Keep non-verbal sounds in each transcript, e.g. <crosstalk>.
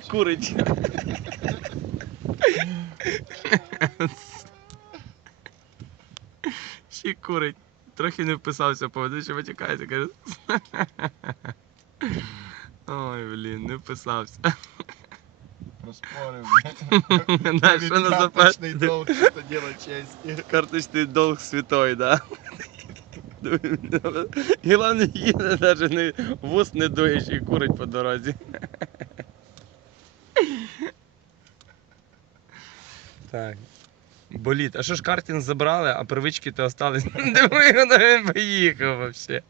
курить. Ще курить. Трохи не вписався по води, що витікається, каже. Ой, блін, не вписався. Проспорив. Знаєш, що на Карточний долг, это дело чести. Карточний долг святой, да. І головне їде, навіть не вуст не дуєш і курить по дорозі. Так. Боліт. А що ж картинг забрали, а привички то остались? Диви, він поїхав вообще.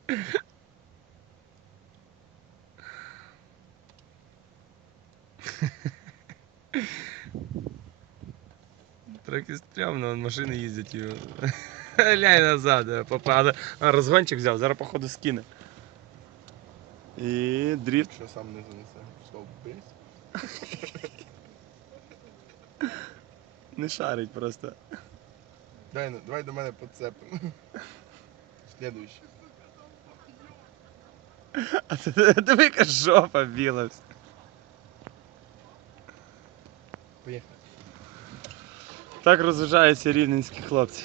Трохи стрьомно, машини їздять і. <laughs> Глянь назад, е, попа. Але а, розгончик взяв, зараз походу скине. І дріфт. Що сам не занесе. Стовбись. <laughs> Не шарить просто. Дай, давай до мене подцепимо. Следующий. А диви, яка жопа біла. вся. Поїхали. Так розважаються рівненські хлопці.